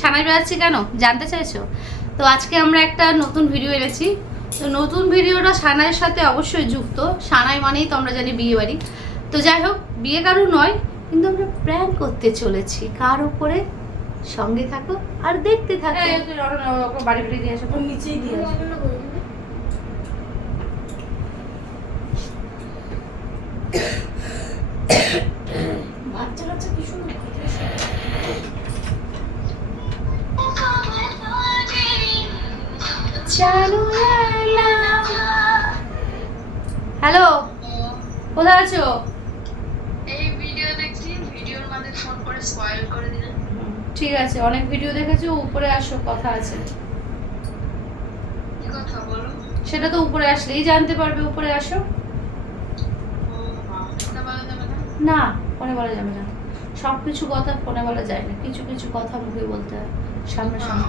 সানাই বেড়াচ্ছি কেন? জানতে চাইছো? তো আজকে আমরা একটা নতুন ভিডিও এনেছি। তো নতুন ভিডিওটা সানাইয়ের সাথে অবশ্যই যুক্ত। সানাই মানেই তো আমরা জানি বিয়ে বাড়ি। তো যাই হোক বিয়ে কারও নয় কিন্তু আমরা প্র্যাঙ্ক করতে চলেছি। কার উপরে? সঙ্গে থাকো আর দেখতে থাকো। বাড়ি বাড়ি দিয়ে আসো। নিচেই দিয়ে আসবে হ্যালো কোথায় আছো? এই ভিডিও দেখছি ভিডিওর মধ্যে ফোন করে স্পয়েল করে দিলেন ঠিক আছে অনেক ভিডিও দেখেছ উপরে আসো কথা আছে। কি কথা বলো? সেটা তো উপরে আসলেই জানতে পারবে উপরে আসো। না? ফোনে বলা যাবে না। সব কিছু কথা ফোনে বলা যায় না। কিছু কিছু কথা মুখে বলতে হয় সামনে সামনে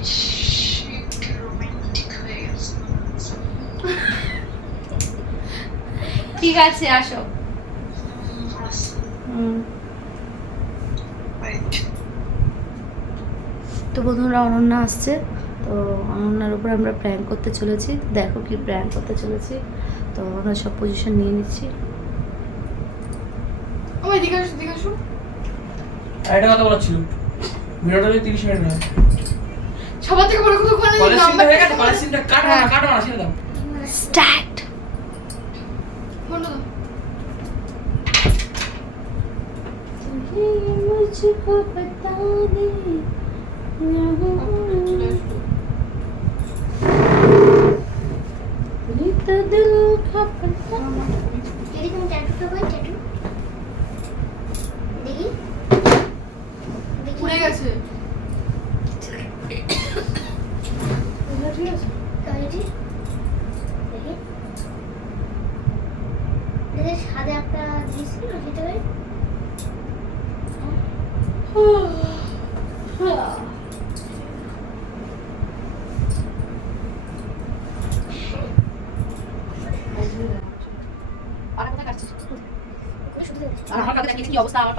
ইস, একটু রোমান্টিক হয়ে গেছে ঠিক আছে আসো। আচ্ছা. তো বন্ধুরা অনন্যা আসছে। তো অনন্যার উপর আমরা প্র্যাঙ্ক করতে চলেছি। দেখো কি প্র্যাঙ্ক করতে চলেছি। তো আমরা সব পজিশন নিয়ে নিচ্ছি। আমার এদিকে আসো এদিকে আসো। একটা কথা বলার ছিল। ভিডিওটা যদি তিরিশ মিনিট না সবার থেকে বড় কথা কলেজ সিনটা কলেজ সিনটা কাটো না কাটো না স্টার্ট मुझको बता दे तो दिल का पता तेरी तुम टैटू तो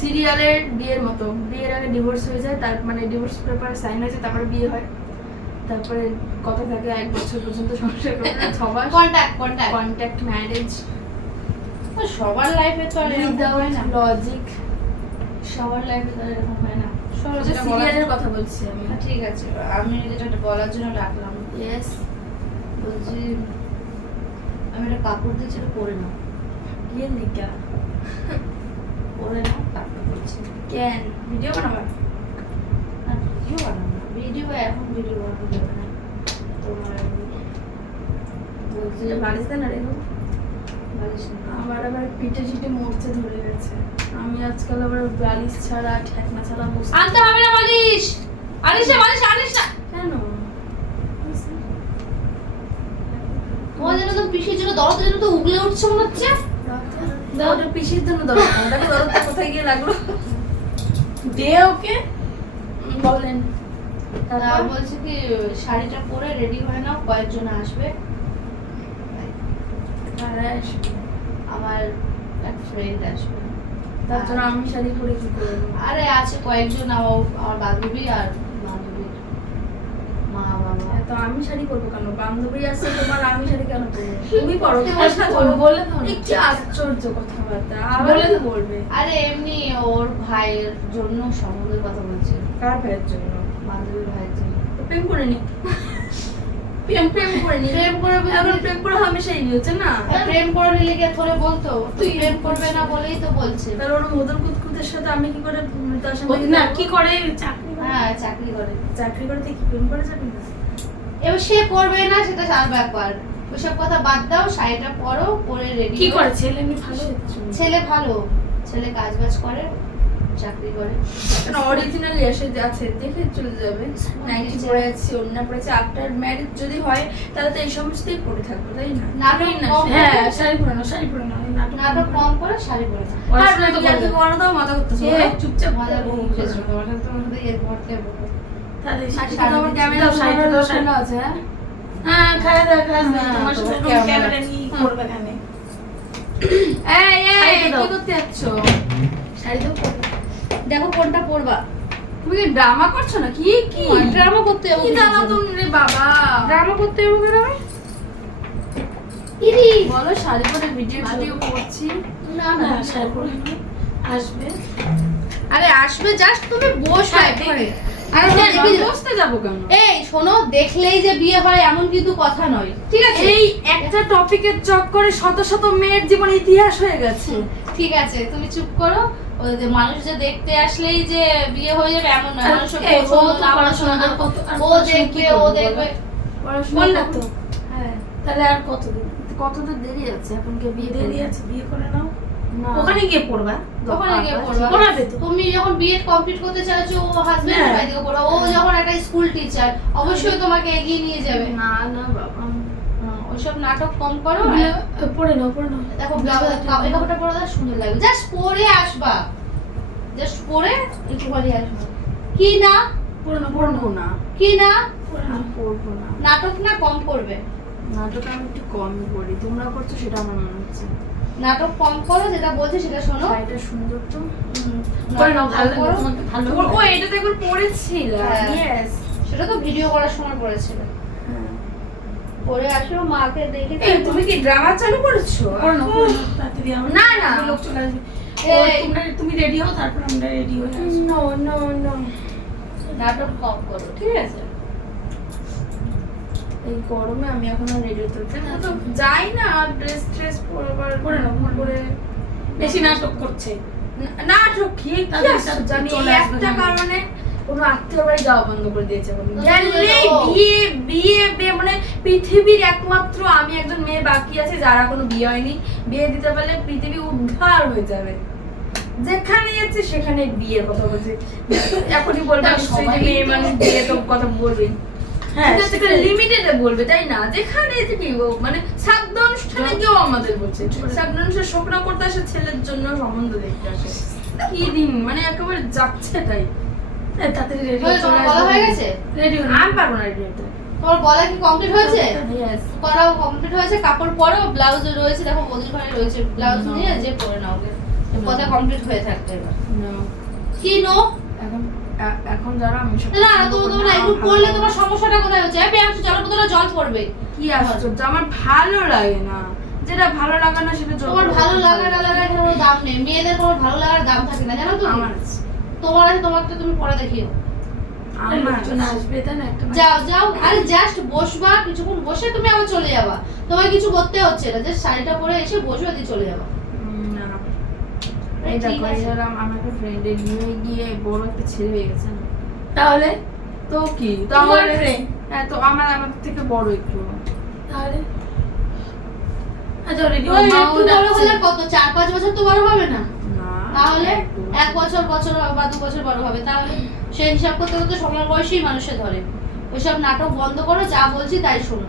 সিরিয়ালের বিয়ের মতো। বিয়ের আগে ডিভোর্স হয়ে যায় তার মানে ডিভোর্স পেপার সাইন হয়েছে তারপরে বিয়ে হয়। তারপরে কথা থাকে এক বছর পর্যন্ত সংসার করে ছ মাস। কন্টাক্ট কন্টাক্ট কন্ট্যাক্ট ম্যারেজ সবার লাইফে তো হয় না। লজিক সবার লাইফে তো এরকম হয় না। সিরিয়ালের কথা বলছি আমি। ঠিক আছে আমি যেটা বলার জন্য ডাকলাম। ইয়েস বলছি আমি একটা কাপড় দিয়েছি এটা পরে নাও। ইয়ে নিকা পরে বলছি কেন ভিডিও বানাবার ভিডিও বানাবো না ভিডিও এখন ভিডিও বানাবো না তোমার বলছি যে বাড়িতে না রেখো বালিশ আমার আবার পিঠে ছিটে মরচে ধরে গেছে আমি আজকাল আবার বালিশ ছাড়া ঠেকনা ছাড়া বসে আনতে হবে না বালিশ আনিস না বালিশ আনিস না কেন তোমার জন্য তো পিসির জন্য জন্য তো উগলে উঠছে মনে হচ্ছে ওটা পিসির জন্য দরকার ওটাকে দরদ কোথায় গিয়ে লাগল? দে ওকে। বলেন। তা বলছি কি শাড়িটা পরে রেডি হয়ে নাও কয়েকজন আসবে। আমার এক ফ্রেন্ড আসবে। তার জন্য আমি শাড়ি পরে কি করব? আরে আছে কয়েকজন আমার আমার বান্ধবী আর তো আমি শাড়ি কেন? বান্ধবী আছে তোমার আমি শাড়ি কেন তুমি পরো তোমার সাথে বলে একটু আশ্চর্য কথাবার্তা বলে কি বলবে? আরে এমনি ওর ভাইয়ের জন্য সম্বন্ধের কথা বলছে। কার ভাইয়ের জন্য? বান্ধবীর ভাইয়ের জন্য। প্রেম করে নি। প্রেম প্রেম করে নি। প্রেম করে এখন প্রেম করে হামেশাই নিয়েছে না প্রেম করে নিলে গিয়ে থরে বলতো? তুই প্রেম করবে না বলেই তো বলছে। তাহলে ওর কুতকুতের সাথে আমি কি করে তার না কি করে? চাকরি করে? হ্যাঁ চাকরি করে। চাকরি করে তুই কি প্রেম করে যাবি না এবার সে করবে না সেটা তার ব্যাপার। ওইসব কথা বাদ দাও শাড়িটা পরো পরে রেডি কি করে? ছেলে ভালো? ছেলে ভালো। ছেলে কাজ বাজ করে চাকরি করে। অরিজিনালি এসে আছে দেখে চলে যাবে। নাইটি পরে আছি অন্য পরে আছি আফটার ম্যারেজ যদি হয় তাহলে তো এই সমস্তই পরে থাকব তাই না? নাটক না? হ্যাঁ শাড়ি পরে নাও শাড়ি পরে নাটক নাটক কম করে শাড়ি পরে আর ইয়ার্কি করো মজা করতেছো চুপচাপ মজা দাও, দাও, হ্যাঁ হ্যাঁ হ্যাঁ, তোমার সাথে ক্যামেরা। নিয়ে করবে এখানে। এই এই কি করতে যাচ্ছ? শাড়ি তো দেখো কোনটা পরবা। তুমি কি ড্রামা করছ না? কি কি? ড্রামা করতে যাব কি জানো তুমি রে বাবা? ড্রামা করতে যাব কেন? আমি ইরি। বলো শাড়ি পরে ভিডিও ভিডিও করছি। না না শাড়ি পরে আসবে। আরে আসবে জাস্ট তুমি বসবে এখানে আর আরে বসতে যাব কেন? এই শোনো দেখলেই যে বিয়ে হয় এমন কিন্তু কথা নয় ঠিক আছে? এই একটা টপিকের চক্করে শত শত মেয়ের জীবন ইতিহাস হয়ে গেছে। ঠিক আছে তুমি চুপ করো। যে মানুষ যে দেখতে আসলেই যে বিয়ে হয়ে যাবে এমন নয়। না পড়াশোনা পছন্দ আর কত- আর ও দেখবে ও দেখবে। পড়াশোনা তো। হ্যাঁ। তাহলে আর কতদিন? কত তো দেরি আছে? এখন কে বিয়ে দেরি আছে বিয়ে করে নাও। না। ওখানে গিয়ে পড়বা। ওখানে গিয়ে পড়বা। পড়াবে তো। তুমি যখন বিএড কমপ্লিট করতে চাইছো ও হাজবেন্ড হ্যাঁ। পড়ো। ও যখন একটা স্কুল টিচার অবশ্যই তোমাকে এগিয়ে নিয়ে যাবে। না না বাবা। ওইসব নাটক কম করো। পড়ে নাও পড়ে নাও। দেখো ব্লাউজ কাপড়টা পরে দাও সুন্দর লাগবে। জাস্ট পরে আসবা। জাস্ট পরে একটুখানি আসবা। কি না? পড়ে পড়ে না। কি না? পড়ব না। নাটক না কম করবে? নাটক আমি একটু কমই করি তোমরা করছ সেটা আমার মনে হচ্ছে। নাটক কম করো যেটা বলছি সেটা শোনো। সুন্দর তো। এটা হ্যাঁ। ইয়েস সেটা তো ভিডিও করার সময় পড়েছিল। পরে আসো মাকে দেখে তুমি কি ড্রামা চালু করেছ? না, না। লোক চলে আসবে। তুমি রেডি হও তারপর আমরা রেডি হয়ে নো নো নো নাটক কম করো ঠিক আছে? এই গরমে আমি এখন আর রেডি হতে পারছি না তো যাই না ড্রেস ট্রেস পরে। পরে বেশি নাটক করছে। না- নাটক কি? আসবে একটা কারণে কোনো আত্মীয় বাড়ি যাওয়া বন্ধ করে দিয়েছে। বিয়ে বিয়ে বিয়ে মানে পৃথিবীর একমাত্র আমি একজন মেয়ে বাকি আছে যারা কোনো বিয়ে হয়নি। বিয়ে দিতে পারলে পৃথিবী উদ্ধার হয়ে যাবে। যেখানে যাচ্ছে সেখানে বিয়ের কথা বলছে। এখনই বলবে না, মেয়ে মানুষ বিয়ে তো কথা বলবে। হ্যাঁ এটা লিমিটেডে বলবে তাই না? যেখানে কি মানে শ্রাদ্ধ অনুষ্ঠানে কেউ আমাদের বলছে শ্রাদ্ধ অনুষ্ঠানে শোকনা করতে আসে ছেলের জন্য সম্বন্ধ দেখতে আসে। কি দিন মানে একেবারে যাচ্ছে তাই। এই, তাড়াতাড়ি রেডি হয়ে হয়ে গেছে রেডি আমি পারব না রেডি তোমার গলা কি কমপ্লিট হয়েছে? করাও কমপ্লিট হয়েছে কাপড় পরো ব্লাউজ রয়েছে দেখো বদির ঘরে রয়েছে ব্লাউজ. নিয়ে যে পরে নাও। কথা কমপ্লিট হয়ে থাকবে এবার। কি নো? এখন এখন যারা না না তুমি তোমরা একটু আমার পড়লে ভালো তোমার লাগে। সমস্যাটা কোথায় হচ্ছে? এই পেয়াংশু চলো বোতলে জল পড়বে। কি আশ্চর্য আমার ভালো লাগে না। যেটা ভালো লাগে না সেটা তোমার ভালো লাগা না লাগার কোনো দাম নেই। মেয়েদের কোনো ভালো লাগার দাম থাকে না জানো তো? আমার আছে। তোমার আছে তোমারটা তুমি পরে দেখিও। যাও যাও আরে জাস্ট বসবা কিছুক্ষণ বসে তুমি আবার চলে যাবা। তোমার কিছু করতে হচ্ছে না জাস্ট শাড়িটা পরে এসে বসবে দিয়ে চলে যাবা। এই দেখো আছে। আমার একটা ফ্রেন্ডের নিয়ে গিয়ে বড় একটা ছেলে হয়ে গেছে। তাহলে? তো কি? তো আমার হ্যাঁ তো আমার আমার থেকে বড় একটু। তাহলে? আচ্ছা কত? চার পাঁচ বছর তো বড় হবে না? তাহলে এক বছর বছর বা দু বছর বড় হবে। তাহলে সেই হিসাব করতে করতে সময় বয়সী মানুষে ধরে। ওইসব নাটক বন্ধ করো যা বলছি তাই শোনো।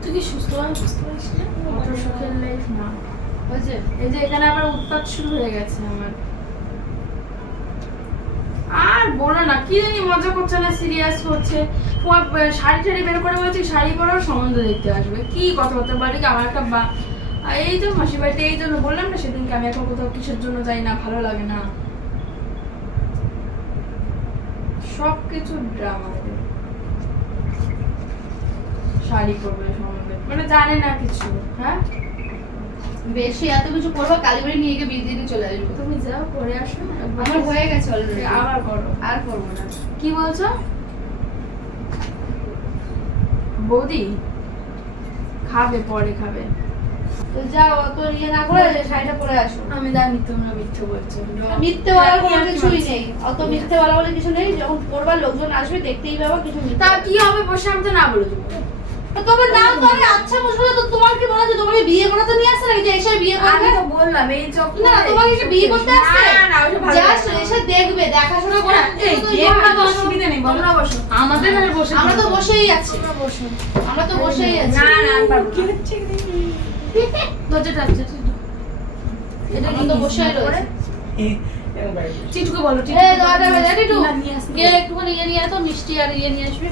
তুই কি সুস্থ হয় বুঝতে না সুখের লাইফ না হয়েছে এই যে। এখানে আবার উৎপাত শুরু হয়ে গেছে আমার বলো না, কি জানি মজা করছে না সিরিয়াস হচ্ছে। শাড়ি টাড়ি বের করে বলছি, শাড়ি পরার সম্বন্ধ দেখতে আসবে। কি কথা বলতে পারি আমার একটা বা এই তো মাসির বাড়িতে এই জন্য বললাম না, সেদিনকে আমি এখন কোথাও কিসের জন্য যাই না, ভালো লাগে না। সব কিছু ড্রামা শাড়ি পরবে সম্বন্ধে। মানে জানে না কিছু হ্যাঁ? বেশি এত কিছু করব কালীবাড়ি নিয়ে গিয়ে বিয়ে দিয়ে চলে আসব। তুমি যাও পরে আসো আমার হয়ে গেছে অলরেডি আবার করো। আর করব না। কি বলছো? বৌদি খাবে পরে খাবে। তো যাও অত ইয়ে না করে শাড়িটা পরে আসো। আমি জানি তোমরা মিথ্যে বলছো। মিথ্যে বলার কোনো কিছুই নেই। অত মিথ্যে বলা বলে কিছু নেই। যখন পড়বার লোকজন আসবে দেখতেই পাবো কিছু তা কি হবে বসে আমি তো না বলে দেবো। তোমার নাম তো আমি আচ্ছা বসলে তো তোমার কি মনে হচ্ছে তোমাকে বিয়ে করাতে নিয়ে আসছে নাকি? যে এসে বিয়ে আমি তো বললাম এই চোখ না তোমাকে কি বিয়ে করতে আসছে? না না ওটা ভালো জাস্ট এসে দেখবে দেখাশোনা করে। এই, তো যে তোমরা কোনো বসো। অসুবিধা নেই, বলো। তোমরা বসো। আমাদের ঘরে বসে আমরা তো বসেই আছি। তোমরা বসো। আমরা তো বসেই আছি। না না পারব কি হচ্ছে দরজাটা আছে, এটা আমরা তো বসেই রয়েছি। চিটুকে বলো ইয়ে মিষ্টি আর ইয়ে নিয়ে আসবে।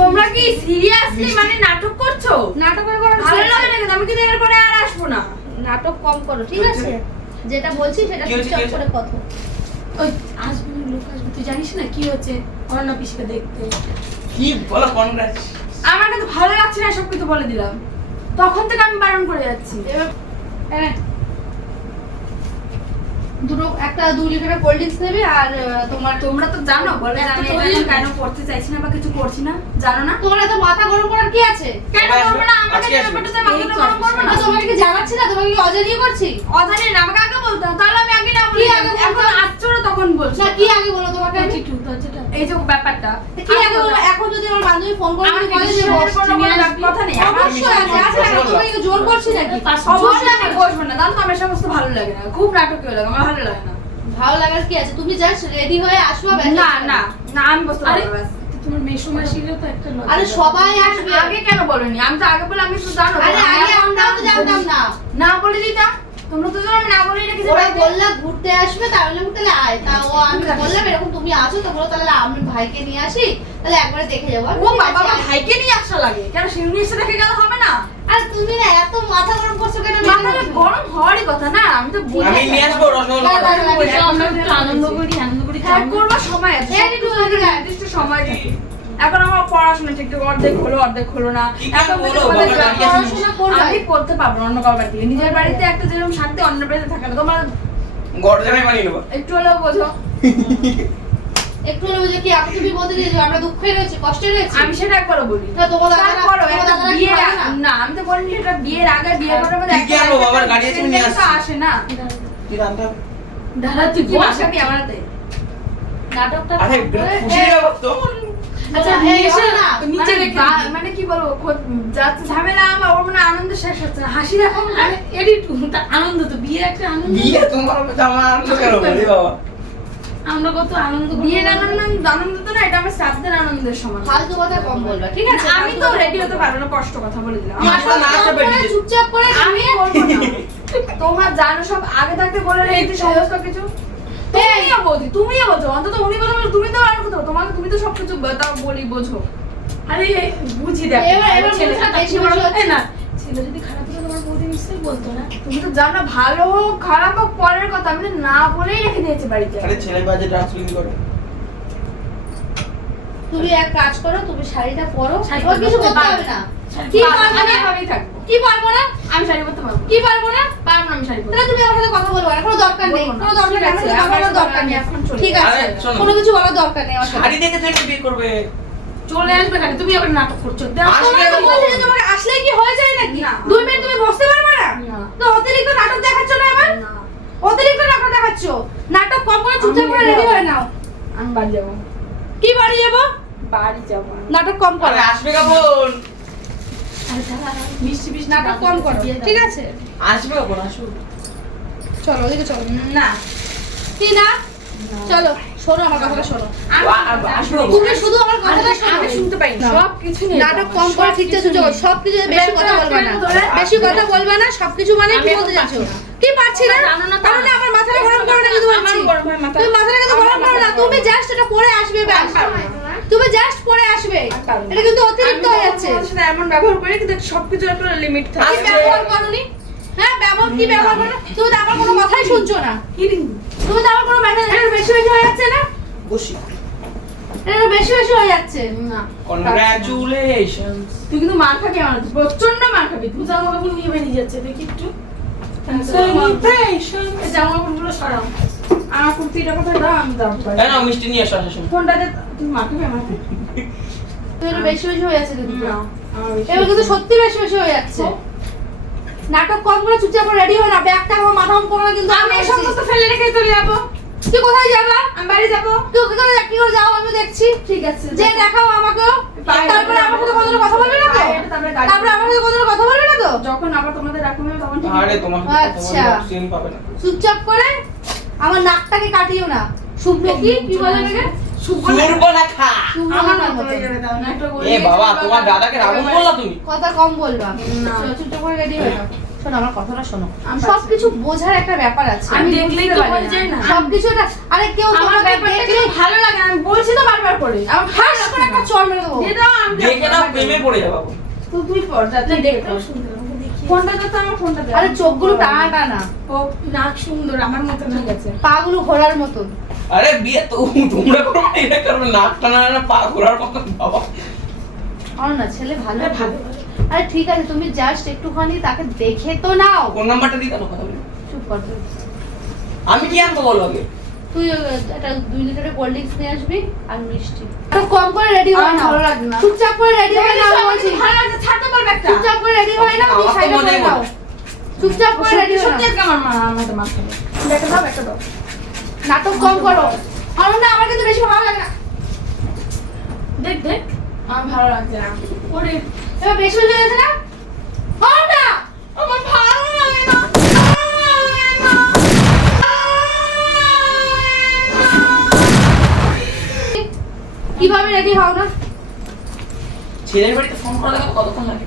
তোমরা কি সিরিয়াসলি মানে নাটক করছ? নাটকের ভালো লাগে না কিন্তু আমি কিন্তু এরপরে আর আসব না। নাটক কম করো ঠিক আছে? যেটা বলছি সেটা চুপচাপ করে কথা। ওই আসবে লোক আসবে। তুই জানিস না কি হচ্ছে অরণ্য পিসিকে দেখতে। কি বলো কনগ্রাচ আমার কিন্তু ভালো লাগছে না সব কিছু বলে দিলাম। তখন থেকে আমি বারণ করে যাচ্ছি। এবার এনে। দুটো একটা দু লিটারের কোল্ড ড্রিঙ্কস নেবে আর তোমার তোমরা তো জানো বলে আমি এটা কেন করতে চাইছি না বা কিছু করছি না জানো না? তোমার এত মাথা গরম করার কি আছে? কেন কবে না? আমাকে আসবে? ব্যাপারটা এই গরম করব না। তোমাকে কি জানাচ্ছি না? তোমাকে কি অজানিয়ে করছি? অজানি না আমাকে আগে বলতে তাহলে আমি আগে না বলি এখন না তখন বলছো। না কি আগে বলো তোমাকে আমি? চিটু দরজাটা এই যে ব্যাপারটা। কি আগে বলো? এখন যদি আমার বান্ধবী ফোন করে বলে যে কোনো তুমি কোনো? কথা নেই। আমার অবশ্যই আছে আছে না? জোর করছি নাকি? অবশ্যই আমি বসবো না। জানো আমার সমস্ত ভালো লাগে না। খুব নাটকীয় লাগে। আমার ভালো লাগে না। ভালো লাগার কি আছে? তুমি জাস্ট রেডি হয়ে আসবা না না না আমি বসতে পারব তোমার মেশো মাসিরও তো একটা আরে সবাই আসবে। আগে কেন বলনি? আমি তো আগে বলে আমি তো জানো আরে আগে আমরাও তো জানতাম না। না। বলে দিতাম তোমরা তো জানো আমি না বলে রেখেছি ওরা বললা ঘুরতে আসবে তাহলে তাহলে আয় তা ও আমি বললাম এরকম তুমি আছো তো বলো তাহলে আমি ভাইকে নিয়ে আসি তাহলে একবারে দেখে যাব ও বাবা আমার ভাইকে নিয়ে আসা লাগে কেন শিউনি এসে দেখে গেলে হবে না আর তুমি না এত মাথা গরম করছ কেন মাথাটা গরম হওয়ারই কথা না আমি তো বলি আমি নিয়ে আসব রসগোল্লা হ্যাঁ, হ্যাঁ, হ্যাঁ, আমরা আনন্দ করি আনন্দ করি হ্যাঁ করবার সময় আছে হ্যাঁ, একটু নির্দিষ্ট সময় থাকে এখন আমার পড়াশোনা ঠিক ঠিক অর্ধেক হলো অর্ধেক হলো না। এখন পড়াশোনা করবে। আমি করতে পারব অন্য কারোর বাড়িতে। নিজের বাড়িতে একটা যেরকম শান্তি অন্য বাড়িতে থাকে না। তোমার গর্দানে বানিয়ে নেব। একটু হলেও বোঝো। একটু হলে বুঝে কি আপনি তুমি বলতে চাইছো আমরা দুঃখে রয়েছি কষ্টে রয়েছি? আমি সেটা একবারও বলি না, তোমার দাদারা- তারপরও তোমার একটা দাদারা কি বিয়ের না? আমি তো বলিনি এটা বিয়ের আগে বিয়ে করার মধ্যে কি আনব? বাবার গাড়ি আছে, নিয়ে আসছি। আসে না। রান্না? দাঁড়া তুই কি বস মাসাবি আমার হাতে নাটকটা আরে খুশি যাব তো। আচ্ছা এই, নিয়ে এসে ওটা না, নিচে মানে রেখে বা- দিই। মানে কি বলব ঝামেলা আমার ওর মানে আনন্দ শেষ হচ্ছে না হাসি রাখো এডিট আনন্দ তো বিয়ে একটা আনন্দ বিয়ে তোমার আমার আনন্দ কেন বলি বাবা? আমরা কত আনন্দ বিয়ের আনন্দ আনন্দ তো না এটা আমার শ্রাদ্ধের আনন্দের ফালতু কথা কম বলবা ঠিক আছে? আমি তো রেডি হতে। পারব না কষ্ট কথা বলে দিলাম। চুপচাপ করে- আমি করব জানো সব আগে থাকতে বলে রেখেছি সমস্ত কিছু। তুমিও বলছি তুমিও বলছো। অন্তত উনি কথা বলো তুমি তো আর কথা তোমাকে তুমি তো সবকিছু তাও বলি বোঝো। আরে বুঝি দেখ এবার- এবার খারাপ বেশি বড় হচ্ছে। না ছেলে যদি খারাপ হতো তোমার বৌদি নিশ্চয়ই বলতো না। তুমি তো জানো ভালো হোক খারাপ হোক পরের কথা আমি তো না বলেই রেখে দিয়েছি বাড়িতে। আরে ছেলে বাজে ট্রান্সফারিং করে। তুমি এক কাজ করো তুমি শাড়িটা পরো তোমার কিছু করতে হবে না। কি পারব না? থাকব। কি পারব না? আমি শাড়ি পরতে পারব কি পারব না? পারব না আমি শাড়ি পরতে তাহলে তুমি আমার সাথে কথা বলব না কোনো দরকার নেই। কোনো দরকার নেই আমার দরকার নেই। এখন ঠিক আছে কোনো কিছু বলার দরকার নেই শাড়ি দেখে একটা বিয়ে করবে। চলে আসবে খালি তুমি আবার নাটক করছ। দেখ আসবে তোমাকে তো। বলছি যে তোমাকে আসলেই কি হয়ে যায় নাকি? দুই মিনিট তুমি বসতে পারবে না। তো অতিরিক্ত নাটক দেখাচ্ছ না এবার না। অতিরিক্ত নাটক দেখাচ্ছ? নাটক কম করে চুপচাপ করে রেডি। হয়ে নাও। আমি বাড়ি যাব। কি বাড়ি যাব? বাড়ি যাব। নাটক কম করে। আসবে কখন? মিষ্টি মিষ্টি নাটক কম করো ঠিক আছে? আসবে কখন আসুক চলো ওদিকে চলো। না। কি না চলো শোনো আমার কথাটা শোনো আমি- আ- আ- আসবে কখন? তুমি শুধু আমার কথাটা আমি- আমি শুনতে পাই না। না। সব কিছু নাটক কম করে ঠিকঠাক কিছু সব কিছু বেশি কথা বলবে না। ধরে- বেশি কথা বলবে না সবকিছু মানে কি বলতে না। কি পারছি না? তাহলে আমার মাথাটা গরম করো না কিন্তু। তুমি মাথাটা কিন্তু গরম করো না। তুমি। জাস্ট এটা পরে আসবে ব্যাস। তুমি জাস্ট পরে আসবে। আমি। এটা কিন্তু অতিরিক্ত হয়ে যাচ্ছে। সাথে এমন ব্যবহার করি কিন্তু সবকিছুর একটা লিমিট থাকে। ব্যবহার করনি? হ্যাঁ ব্যবহার কি ব্যবহার করো তুমি তো আমার কোনো কথাই শুনছো না। তুমি তো আমার কোনো ম্যাটার এটা বেশি বেশি হয়ে যাচ্ছে না? বসি। এটা বেশি বেশি হয়ে যাচ্ছে। না। কনগ্রাচুলেশনস তুই কিন্তু মার খাবি আমার। প্রচণ্ড মার খাবি। তুই তুই জামা কাপড় নিয়ে বেরিয়ে যাচ্ছে। দেখি একটু। সেলিব্রেশন এই জামা কাপড়গুলো সরাও। কুর্তিটা কোথায়? দাও আমি দাও এই নাও মিষ্টি নিয়ে আসো আসো। ফোনটা দে মার খাবি আমার হাতে? বেশি বেশি হয়ে যাচ্ছে কিন্তু। না, এবার কিন্তু সত্যি বেশি বেশি হয়ে যাচ্ছে। নাটক কম করে চুপচাপ রেডি হয়ে না ব্যাগটা আমার মাথা অন করে কিন্তু আমি এই সমস্ত ফেলে রেখে চলে যাব। তুই কোথায় যাবা? আমি বাড়ি যাব। তুই কি করে কি করে যাও আমি দেখছি। ঠিক আছে যে দেখাও আমাকেও। তারপরে আমার সাথে কোনো কথা বলবে না তো? তারপরে আমার সাথে কোনো কথা বলবে না তো? যখন আবার তোমাদের রাখব না তখন ঠিক আরে তোমার আচ্ছা। তোমার সিন পাবে না। চুপচাপ করে আমার নাকটাকে কাটিও না। শুভ্র কি? কি বলে আমার যাবে এ বাবা তোমার দাদাকে বললা তুমি? কথা কম বলবা। না। করে রেডি হয়ে নাও শোনো আমার কথাটা শোনো। আমি সবকিছু বোঝার একটা ব্যাপার আছে। আমি দেখলেই তো বলে যাই না। সবকিছু একটা আরে কেউ আমার তোমাকে ব্যাপারটা দেখলে ভালো লাগে না, আমি বলছি তো বারবার করে। আমার ভালো ফাঁস একটা না। চড় মেরে দেবো। দিয়ে দাও আমি দেখে নাও প্রেমে পড়ে যাব। তুই পড় দেখতে ফোনটা তো আমার ফোনটা আরে চোখগুলো টানা টানা ও নাক সুন্দর আমার মতো ঠিক আছে পাগুলো ঘোরার মতন। আরে বিয়ে তো তোমরা করো না এটা করবে নাক টানা না পা ঘোরার মতো বাবা। আর না ছেলে ভালো ভালো আরে ঠিক আছে তুমি জাস্ট একটুখানি তাকে দেখে তো নাও। কোন নাম্বারটা দিই তাহলে কথা বলি। চুপ কর আমি কি আনব বলো আগে? তুই একটা দুই লিটারের কোল্ড ড্রিঙ্কস নিয়ে আসবি আর মিষ্টি। কম করে রেডি হয়ে আমার ভালো লাগছে না। চুপচাপ করে রেডি হয়ে নাও বলছি। ভালো লাগছে ছাড়তে পারবে একটা। চুপচাপ করে রেডি হয়ে নাও তুমি তো সাইডে করে নাও চুপচাপ করে রেডি হয়ে সত্যি আজকে আমার মা আমাকে মার খাবে একটা দাও একটা দাও। নাটক কম করো। আর না আমার কিন্তু বেশি ভালো লাগে না। দেখ দেখ। আমার ভালো লাগছে না। ওরে। এবার বেশি হয়ে গেছে না? না! আমার ভালো লাগে না। কীভাবে রেডি হও না? ছেলের বাড়িতে ফোন করা লাগে কতক্ষণ লাগে?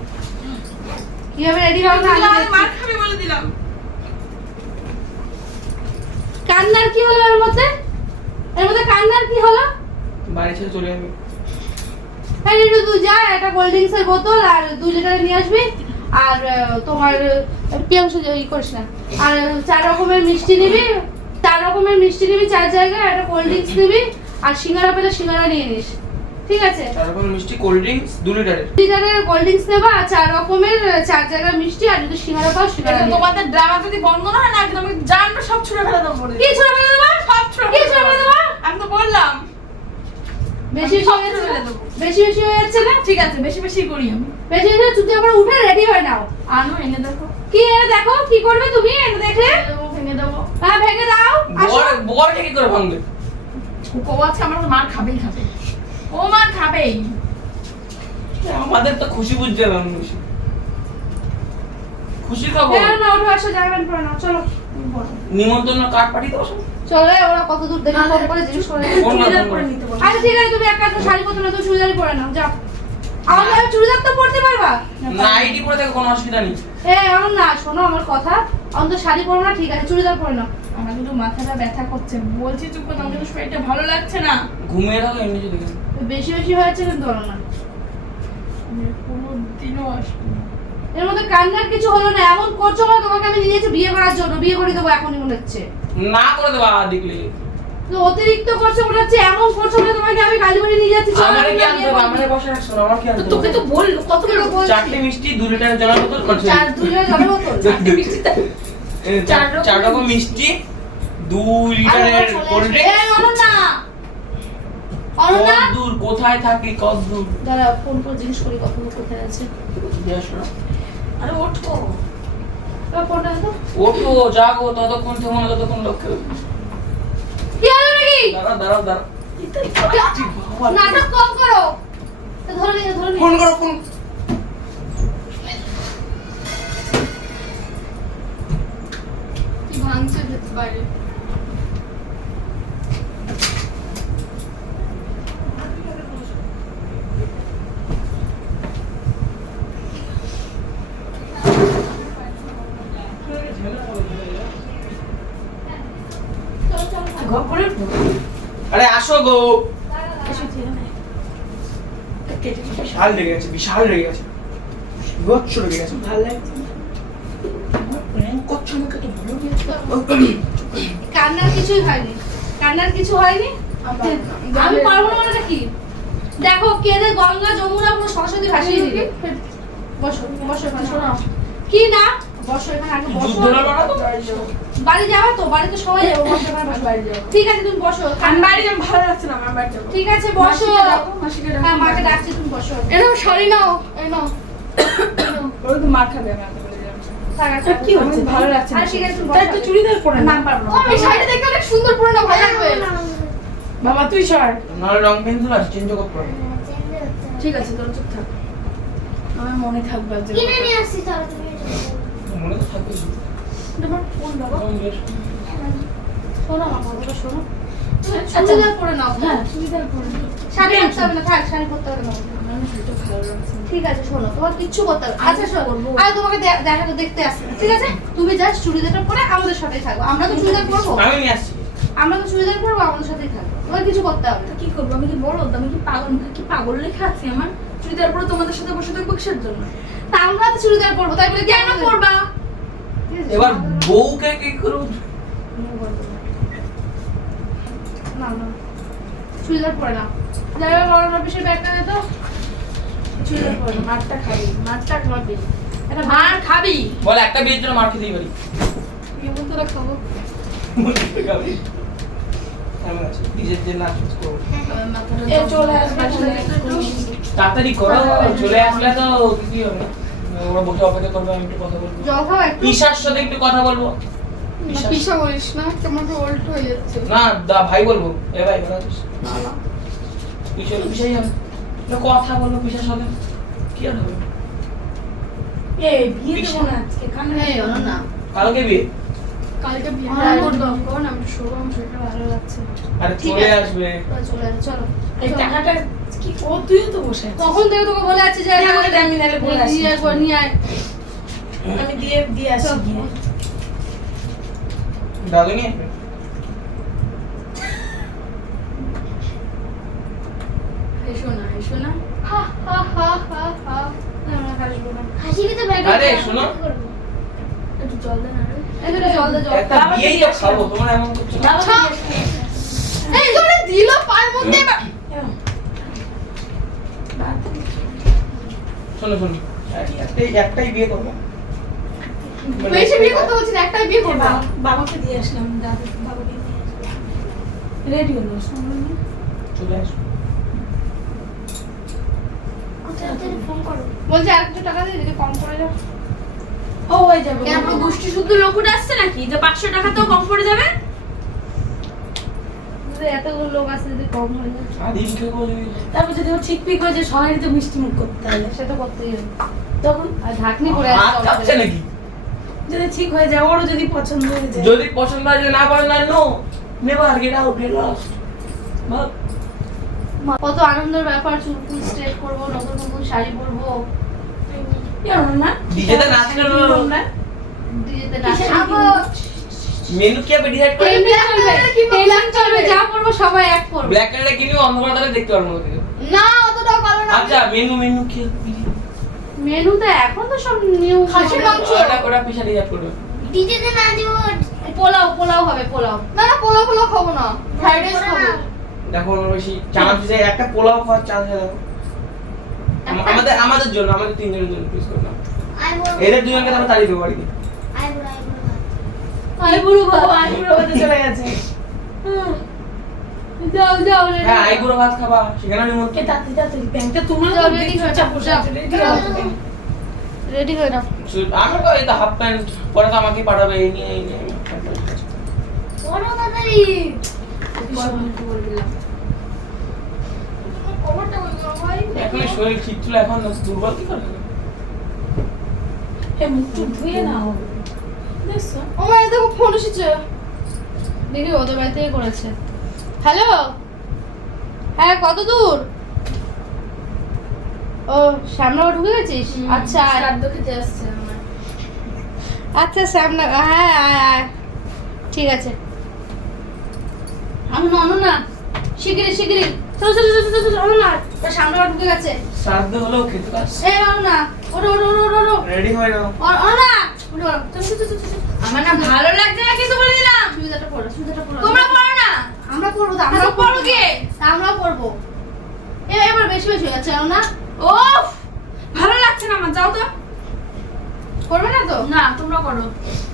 কীভাবে রেডি হও না? আগে মার খাবে বলে দিলাম। কান্নার কি হলো এর মধ্যে? এর মধ্যে কান্নার কি হলো? বাড়ি ছেড়ে চলে যাবে। হ্যাঁ রিটু তুই যা একটা কোল্ড ড্রিঙ্কস এর বোতল আর দুই লিটার নিয়ে আসবি। আর তোমার পিয়াংশ ই করিস না? আর চার রকমের মিষ্টি নিবি। চার রকমের মিষ্টি নিবি চার জায়গায় একটা কোল্ড ড্রিঙ্কস নিবি। আর সিঙ্গারা পেলে সিঙ্গারা নিয়ে নিস। ঠিক আছে? চার রকম মিষ্টি কোল্ড ড্রিঙ্কস দু লিটারের। লিটারের কোল্ড ড্রিঙ্কস নেবা আর চার রকমের চার জায়গায় মিষ্টি আর যদি সিঙ্গারা পাও সিঙ্গারা তোমাদের ড্রামা যদি বন্ধ না হয় না একদম আমি জানব সব ছুঁড়ে ফেলে দেবো কি ছোট ফেলে দেবা? সব ছুঁড়ে কি ফেলে ফেলে দেবো? আমি তো বললাম। বেশি বেশি সব হয়ে ফেলে? দেবো। বেশি বেশি হয়ে যাচ্ছে না? ঠিক আছে বেশি বেশি করি আমি। বেশি বেশি হলে আবার উঠে রেডি হয়ে নাও। আনো এনে দেখো। কি এনে দেখো? কি করবে তুমি? এনে দেখলে? ভেঙে দেবো ভেঙে হ্যাঁ ভেঙে দাও। বর বরকে কি করে ভাঙবে? ও আছে আমার মার খাবেই খাবে। ও মার খাবেই আমাদের তো খুশি বুঝছে না খুশি খুশি খবর না ওঠো আসো যাবেন পরে নাও চলো। নিমন্ত্রণ কার্ড পাঠিয়ে দেবো সব? চলো ওরা কত দূর দেখে ফোন করে জিজ্ঞেস করে। ফোন না, চুড়িদার ফোন পরে না। নিতে বলো আচ্ছা ঠিক আছে তুমি একটা একটা শাড়ি পরতে না তুমি চুড়িদারই পরে নাও যাও। আমার চুড়িদার তো পরতে পারবা। নাইটি পরে দেখো কোনো অসুবিধা নেই। এ এমন না শোনো আমার কথা। শাড়ি পরো না ঠিক আছে চুড়িদার পরে নাও। আমার কিন্তু মাথাটা ব্যথা করছে। বলছি চুপ করে আমার কিন্তু শরীরটা ভালো লাগছে না। ঘুমিয়ে থাকো এমনি যদি বেশি বেশি হয়েছে কিন্তু ধরো না। কোনো দিনও আসব। এর মধ্যে কান্নার কিছু হলো না এমন করছ না তোমাকে আমি নিয়ে যাচ্ছি বিয়ে করার জন্য বিয়ে করে দেবো এখনই মনে হচ্ছে। না করে দেবা দেখলে। অতিরিক্ত করছ মনে হচ্ছে এমন করছ না তোমাকে আমি গাড়ি বাড়ি নিয়ে যাচ্ছি আমারে কি আনতে হবে। আমারে বসে রাখছো না, আমার কি আনতে হবে? তোকে তো বল কত করে বলছি। চারটে মিষ্টি দু লিটারের জলের বোতল মানে চার দুই জনের জলের বোতল? চারটে মিষ্টি চার রকম মিষ্টি। দু লিটারের কোল্ড ড্রিঙ্কস। দূর কোথায় থাকি কত দূর দাঁড়া ফোন করে জিজ্ঞেস করি কখন কোথায় আছে। আরে ওঠো। ওঠো জাগো ততক্ষণ থেমো না ততক্ষণ লক্ষ্য দাঁড়াও দাঁড়াও দাঁড়াও। নাটক কম করো। ধরে ধরে ফোন করো ফোন। ফ্রান্সের বাইরে আরে আসো গো। বিশাল লেগে গেছে বিশাল লেগে গেছে। বিভৎস লেগে গেছে। ভালো লাগছে। কান্নার কিছুই হয়নি। কান্নার কিছু হয়নি? আমি পারব না মানে কি? দেখো কেঁদে গঙ্গা যমুনা পুরো সরস্বতী ভাসিয়ে দিবে। বসো বসো এখানে। শোনো। কি না? বসো এখানে আগে বসো। যুদ্ধ লড়ো না তো? বাড়ি যাবে তো বাড়িতে সবাই যাব বসো এখানে বসো। ঠিক আছে তুমি বসো আমি বাড়ি যাব ভালো লাগছে না আমার বাড়ি যাব। ঠিক আছে বসো। হ্যাঁ মাকে ডাকছি তুমি বসো। নাও শাড়ি নাও এই নাও। তো মার খাবে। কি হচ্ছে? ভালো লাগছে না। ঠিক আছে তাই তো চুড়িদার পরে না। না পারব না এই শাড়িটা দেখতে অনেক সুন্দর পরে না ভালো লাগবে? বাবা তুই রং পেন্সিল চেঞ্জ ঠিক আছে তোর চুপ থাক। আমার মনে থাকবে আজ কিনে নিয়ে আসছি তাহলে মনে তো থাকবে তোমার ফোন বাবা। হ্যাঁ, শোনো আমার কথাটা শোনো। চুড়িদার পরে নাও। হ্যাঁ চুড়িদার পরে। শাড়ি পরতে হবে না থাক শাড়ি পরতে হবে না। ঠিক আছে শোনো তোমার কিচ্ছু করতে হবে আচ্ছা শোনো। আমি তোমাকে দেখাতে দেখতে আসছি। ঠিক আছে? তুমি জাস্ট চুড়িদারটা পরে আমাদের সাথেই থাকো। আমরা তো চুড়িদার পরবো? আমি আসছি। আমরা তো চুড়িদার পরবো আমাদের সাথেই থাকব তোমার কিছু করতে হবে তো কি করব? আমি কি বড়? আমি কি পাগল? কি পাগল লেখা আছে আমার? চুড়িদার পরে তোমাদের সাথে বসে থাকব কিসের জন্য? তা আমরা তো চুড়িদার পরবো তাই বলে কেন আছে, এবার বউকে কি করব না না। চুড়িদার পরে না। যাবে বড় অফিসের ব্যাগটা দে তো। চুড়িদার পরে না, মারটা খাবি মারটা খাবি। এটা মার খাবি। বল একটা বিয়ের জন্য মার খেতেই পারি এমন করে খাব। খাবি। কেমন আছে নিজের জন্য আর কিছু করব না। এ চলে আসবে চলে তাড়াতাড়ি করো চলে আসলে তো কিছুই হবে? ওরা বসে অপেক্ষা করবে আমি একটু কথা বলব। জল পিসার সাথে একটু কথা বলব। পিসা- পিসা বলিস না কেমন উল্টো হয়ে যাচ্ছে। না দা ভাই বলব। এ ভাই ভালো পিসা পিসাই হবে। না, কথা বলব পিসার সাথে কি আর হবে? এ বিয়ে দেবো না আজকে কানে হলো না কালকে বিয়ে? কালকে বিয়ে। হ্যাঁ, করব। করব। আমি শোবো আমার শরীরটা ভালো লাগছে। আরে চলে আসবে। চলে আসো চলো। এই টাকাটা কি ও তুইও তো বসে কখন থেকে তোকে বলে যে আমাকে আমি বলে আসি। নিয়ে আয়, নিয়ে আয়। আমি দিয়ে দিয়ে আসি গিয়ে। দাদু নিয়ে এসো না এসো না হা হা হা হা। হা হাসবো না। হাসিবি তো ব্যাগ আরে, শোনো। একটু জল দে না রে। জল দে জল। একটা বিয়েই খাব তোমার এমন করছ না। বাবা ছা। এই জোরে দিল পায়ের মধ্যে শোনো শোনো। একটাই একটাই বিয়ে করব। বেশি বিয়ে করতে হচ্ছে না একটাই বিয়ে করব। বাবাকে দিয়ে আসলাম দাদু বাবাকে দিয়ে রেডি হলো চলে আসবে তাড়াতাড়ি ফোন করো বলছে আর কিছু টাকা দিয়ে দিলে কম করে দাও ও হয়ে যাবে কেন? গোষ্ঠী শুদ্ধ লোকুট আসছে নাকি? যে পাঁচশো টাকাতেও কম পড়ে যাবে? এতগুলো লোক আছে যদি কম হয়ে যায়। স্বাধীন কে বলে? তারপর যদি ও ঠিক পিক হয়ে যায় সবাই তো মিষ্টি মুখ করতে হবে সে তো করতেই হবে। তখন আর ঢাকনি পরে আছে নাকি? যদি ঠিক হয়ে যায় ওরও যদি পছন্দ হয়ে যায়। যদি পছন্দ হয় না পারে না no never get out get lost কত আনন্দের ব্যাপার চুল ফুল স্ট্রেট করব নতুন নতুন শাড়ি পরবো। না ডিজেতে নাচ করব। ডিজেতে কিসের মেনু কি হবে ডিসাইড করে। এই black colour কি black চলবে যা পরবো সবাই এক পরবো। ব্ল্যাক কালারে কিনে অন্ধকার তাহলে দেখতে পারব না কিছু। কালো না। আচ্ছা মেনু মেনু কি? মেনুতে এখন তো সব নিউ খাসির মাংস। ওটা ওটা পিছা ডিসাইড করবে ডিজেতে না দিব পোলাও পোলাও হবে পোলাও। না না পোলাও পোলাও খাব না। ফ্রাইড রাইস খাব। দেখো বেশি চান্স আছে একটা পোলাও খাওয়ার চান্স আছে দেখো। আমাদের আমাদের জন্য আমাদের তিনজনের জন্য করলাম এদের দুজনকে তাড়িয়ে দেবো বাড়িতে। আই বড় আই বড় আই বুড়ো বাবা আই বুড়ো হতে চলে গেছে যাও যাও হ্যাঁ হও। ভাত খাবা সেখানে আমি কে তাড়াতাড়ি তাড়াতাড়ি ব্যাংকটা তোমরা তো ready হয়ে চুপচাপ যাও, বসে যাও। আছো রেডি হয়ে নাও আমি তো এই তো হাফ প্যান্ট পরে তো আমাকে পাঠাবে এই নিয়ে এই নিয়ে তাড়াতাড়ি বলব ভাই এখন শরীর ঠিক ছিল এখন দুর্বল কি করে মুখ টুক ধুয়ে নাও। দেখছ? ও মা দেখো ফোন এসেছে। দেখি ওদের করেছে। হ্যালো হ্যাঁ কত দূর? ও শ্যামনগর ঢুকে গেছিস? আচ্ছা আয়। শ্রাদ্ধ খেতে আসছে আমার। আচ্ছা শ্যামনগর হ্যাঁ আয় আয়। ঠিক আছে। আমি নন না। শিগগিরি শিগগিরি চলো চলো চলো চলো চলো না তার সামনে ঢুকে গেছে। শ্রাদ্ধ হলেও খেতে পাস এই বাবু না ওটো ওটো ওটো ওটো রেডি হয়ে নাও ও না চলো আমার না ভালো লাগছে না কিন্তু বলে দিলাম। সুবিধাটা পড়ো সুবিধাটা পড়ো। তোমরা পড়ো না। আমরা পড়ব তো আমরা আমরা পড়ো কে? আমরাও পড়ব। এ এবার বেশি বেশি হয়ে যাচ্ছে না? ও ভালো লাগছে না আমার যাও তো। করবে না তো? না তোমরা করো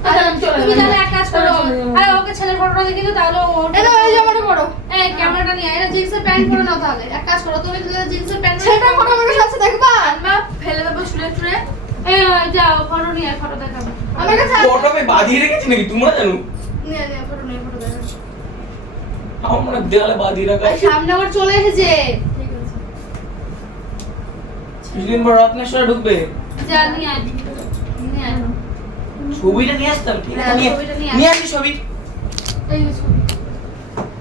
আচ্ছা, আমি চলে তুমি তাহলে এক কাজ করো। আরে ওকে ছেলের ফটোটা দেখি তো তাহলে ও এই জামাটা পরো এই ক্যামেরাটা নিয়ে। এটা জিন্সের প্যান্ট পরে নাও তাহলে। এক কাজ করো তুমি জিন্সের প্যান্ট সেটা ফটো আমার সাথে দেখবা? আনবা ফেলে দেবো ছুঁড়ে ছুঁড়ে। এই ওই যাও ফটো নিয়ে ফটো দেখাবো। আমার কাছে ফটো আমি বাঁধিয়ে রেখেছি নাকি? তোমরা জানো? নিয়ে নিয়ে ফটো নিয়ে ফটো দেখাবো। আমার দেওয়ালে বাঁধিয়ে রাখা আছে সামনে আবার চলে এসেছে। ঠিক আছে কিছুদিন পর রত্নেশ্বরে ঢুকবে। নিয়ে আয়। ছবিটা নিয়ে আসতাম? ঠিক হ্যাঁ, আছে নিয়ে আসি ছবি?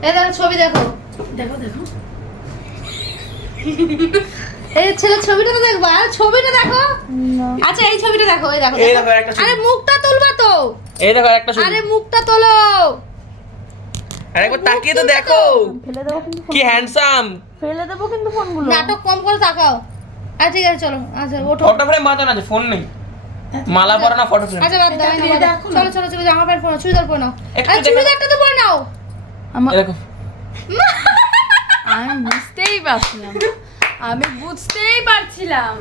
এই দেখো ছবি। দেখো। দেখো দেখো। এই ছেলের ছবিটা তো দেখবা। আর ছবিটা দেখো। আচ্ছা এই ছবিটা দেখো এই দেখো এই দেখো। দেখো একটা ছবি। আরে মুখটা তুলবা তো। এই দেখো একটা ছবি। আরে মুখটা তোলো। আরে একবার তাকিয়ে তো দেখো। কি হ্যান্ডসাম নাটক কম করে তাকাও। আচ্ছা ঠিক আছে চলো। আচ্ছা ওঠো। ফ্রেম বাঁধানো আছে ফোন নেই। মালা পরা না ফটো আচ্ছা বাদ দাও চলো চলো চলো জামা প্যান্ট পরো চুড়িদার পরো নাও। একটু আরে চুড়িদারটা তো পরে নাও। দেখো আমি বুঝতেই পারছিলাম। আমি বুঝতেই পারছিলাম।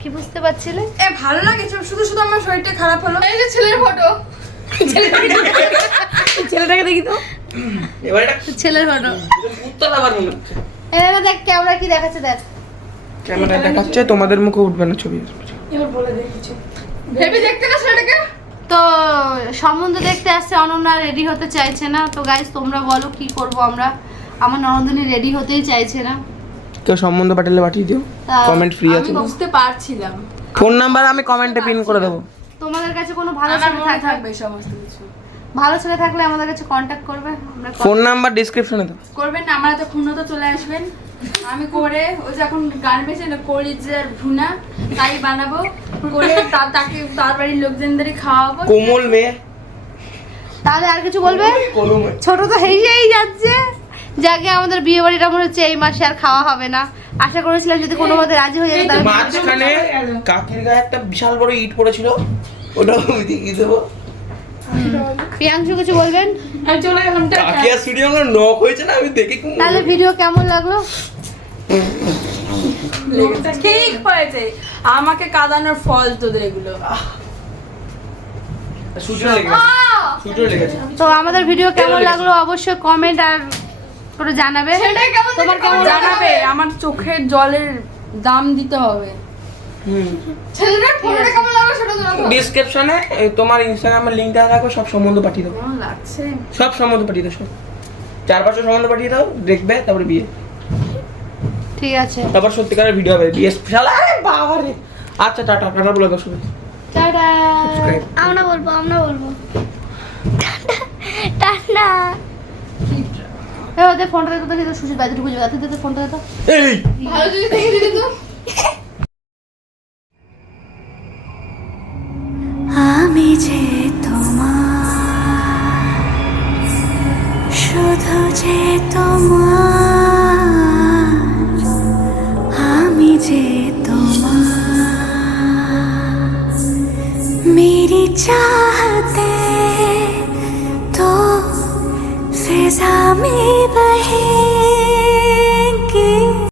কি বুঝতে পারছিলে? এ ভালো লাগে শুধু শুধু আমার শরীরটা খারাপ হলো। এই যে ছেলের ফটো ছেলেটাকে দেখি তো। এবার এটা ছেলের ফটো উত্তর আবার মনে হচ্ছে। এবার দেখ ক্যামেরা কি দেখাচ্ছে দেখ। ক্যামেরা দেখাচ্ছে তোমাদের মুখে উঠবে না ছবি। এবার বলে দে ভেবে দেখতে না ছেলেটাকে তো সম্বন্ধ দেখতে আসছে অনন্যা রেডি হতে চাইছে না। তো গাইজ তোমরা বলো কি করব আমরা? আমার ননদিনী রেডি হতেই চাইছে না। কেউ সম্বন্ধ পাঠালে পাঠিয়ে দিও। কমেন্ট ফ্রি আমি আছে। বুঝতে পারছিলাম। ফোন নাম্বার আমি কমেন্টে পিন করে দেবো। তোমাদের কাছে কোনো ভালো ছেলে মনে থাকবে থাকবে সমস্ত কিছু। ভালো ছেলে থাকলে আমাদের কাছে কন্ট্যাক্ট করবে আমরা ফোন নাম্বার ডিসক্রিপশনে দাও করবেন না আমরা তো খুনো তো চলে আসবেন। আমি করে ওই যে এখন গান বেছে না কলিজার ভুনা তাই বানাবো। করে তাকে তার বাড়ির লোকজনদেরই খাওয়াবো। কোমল মেয়ে। তাহলে আর কিছু বলবে? ছোট তো হেসেই যাচ্ছে। যাকে আমাদের বিয়ে বাড়িটা মনে হচ্ছে এই মাসে আর খাওয়া হবে না। আশা করেছিলাম যদি কোনো মতে রাজি হয়ে যেত তাহলে মাঝখানে কাকির গায়ে একটা বিশাল বড় ইট পড়েছিল ওটা আমি দেখিয়ে দেবো। প্রিয়াংশু কিছু বলবেন? আমি চলে গেলাম টাটা। কাকি আর স্টুডিও নক হয়েছে না? আমি দেখে তাহলে ভিডিও কেমন লাগল? ঠিক হয়েছে। আমাকে কাঁদানোর ফল তোদের এগুলো। তো আমাদের ভিডিও কেমন লাগল? অবশ্যই কমেন্ট আর করে জানাবে। তোমার কেমন জানাবে। আমার চোখের জলের দাম দিতে হবে। হুম। ছেলেটার ফটোটা কেমন লাগল সেটা জানাব ডিসক্রিপশনে তোমার ইনস্টাগ্রামের লিঙ্কটা রাখো সব সম্বন্ধ পাঠিয়ে লাগছে? সব সম্বন্ধ পাঠিয়ে দাও সব। চার পাঁচশো সম্বন্ধ পাঠিয়ে দাও দেখবে তারপরে বিয়ে। ঠিক আছে। তারপর সত্যিকারের ভিডিও হবে বিএস শালা আরে বাবা রে। আচ্ছা টাটা টাটা বলে দাও শুনে টাটা। আমরা বলব আমরা বলব। টাটা ওদের ফোনটা দেখো তো সুশীল বাজারে গুজে তো ফোনটা দেখো এই! ভালো যদি দেখে তো। আমি যে